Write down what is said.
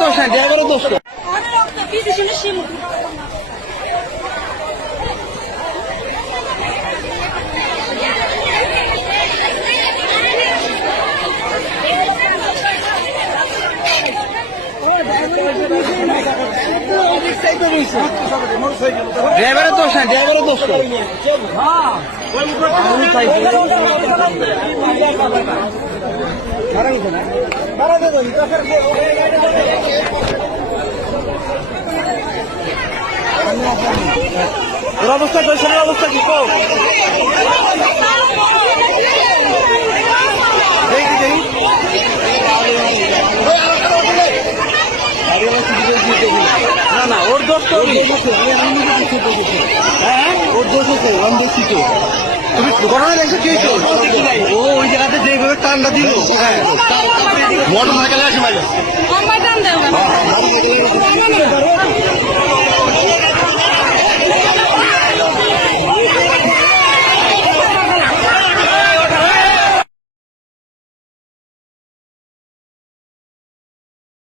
দোষ ড্রাইভারের দোষ তো। বিদেশি শিমু ড্রাইভারের দোষ নাই ড্রাইভারের দোষ তো। তোর অবস্থা পেছনের অবস্থা কি কো না না ওর দোষ তো হ্যাঁ ওর দোষ দেখছি তো তুমি ঘটনা দেখছ কি ও ওই জায়গাতে যেভাবে টানটা দিল। হ্যাঁ মোটর সাইকেলে আসে মাইল